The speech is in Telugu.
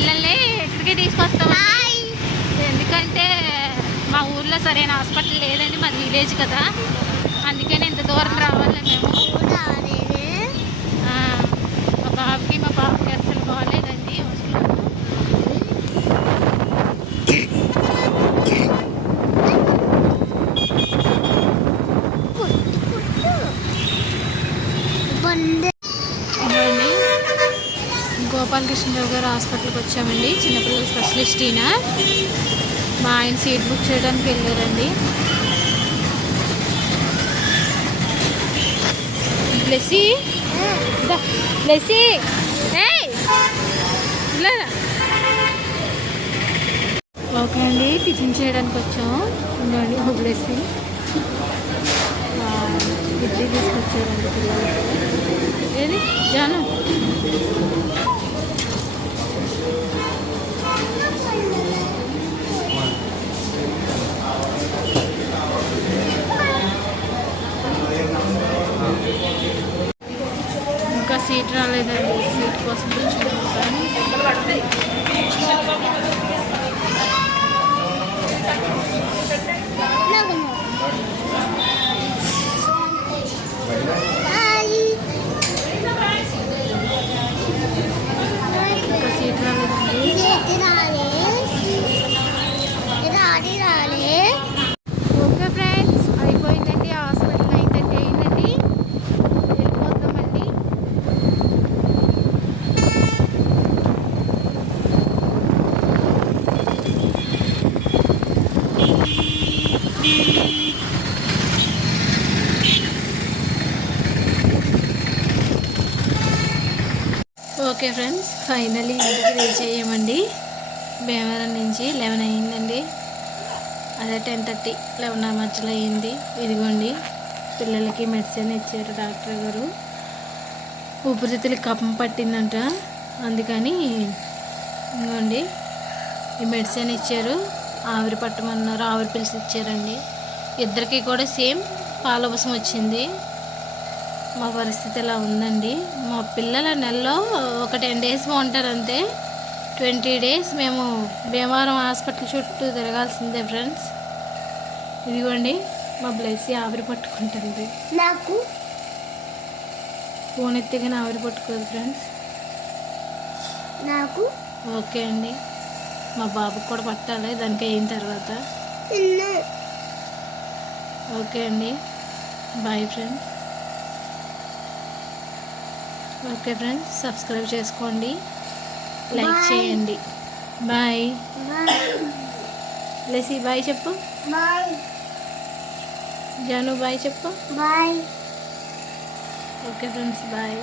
పిల్లల్ని ఇక్కడికి తీసుకొస్తాం ఎందుకంటే మా ఊర్లో సరైన హాస్పిటల్ లేదండి మాది విలేజ్ కదా. అందుకని ఇంత దూరం రావాలి మేము. మా బాబుకి మా బాబుకి అసలు బాగాలేదండి హాస్పిటల్. బాలకృష్ణరావు గారు హాస్పిటల్కి వచ్చామండి. చిన్నపిల్లల స్పెషలిస్ట్ ఈయన. మా ఆయన సీట్ బుక్ చేయడానికి వెళ్ళారండి. బ్లెస్సీ? బ్లెస్సీ? ఓకే అండి టిఫిన్ చేయడానికి వచ్చాము ఉండండి ఒక బ్లెస్సీ. ఇడ్లీ తీసుకొచ్చారండి పిల్లలు ఏది? జాను? సీట్ రాలేదండి. సీట్ కోసం కూర్చున్నాం ఇంకా సీట్ రాలేదండి ఓకే ఫ్రెండ్స్ అయిపోయిందండి హాస్పిటల్ నైన్ థర్టీ అయిందండి వెళ్ళిపోతామండి ఓకే ఫ్రెండ్స్ ఫైనలీ ఇంటికి రీచ్ అయ్యామండి. భీమవరం నుంచి లెవెన్ అయ్యిందండి. అదే టెన్ థర్టీ లెవెన్ ఆ మధ్యలో అయ్యింది. ఇదిగోండి పిల్లలకి మెడిసిన్ ఇచ్చారు డాక్టర్ గారు. ఊపిరితిత్తులు కప్పం పట్టిందంట. అందుకని ఇదిగోండి ఈ మెడిసిన్ ఇచ్చారు. ఆవిరి పట్టమన్నారు ఆవిరి పిలిచి ఇచ్చారండి. ఇద్దరికి కూడా సేమ్ పాలవసం వచ్చింది. మా పరిస్థితి ఇలా ఉందండి? మా పిల్లల నెలలో ఒక టెన్ డేస్ బాగుంటారు అంతే ట్వంటీ డేస్ మేము భీమవరం హాస్పిటల్ చుట్టూ తిరగాల్సిందే ఫ్రెండ్స్. ఇదిగోండి మా బ్లెస్సీ ఆవిరి పట్టుకుంటుంది. నాకు ఫోన్ ఎత్తిగానే ఆవిరి పట్టుకోదు ఫ్రెండ్స్. నాకు ఓకే అండి. మా బాబుకి కూడా పట్టాలి దానికి అయిన తర్వాత. ఓకే అండి. Bye friends. Okay friends subscribe చేసుకోండి. లైక్. చేయండి. బాయ్. బాయ్. లెసి బాయ్ చెప్పు. బాయ్. జాను బాయ్ చెప్పు. బాయ్. Okay friends bye.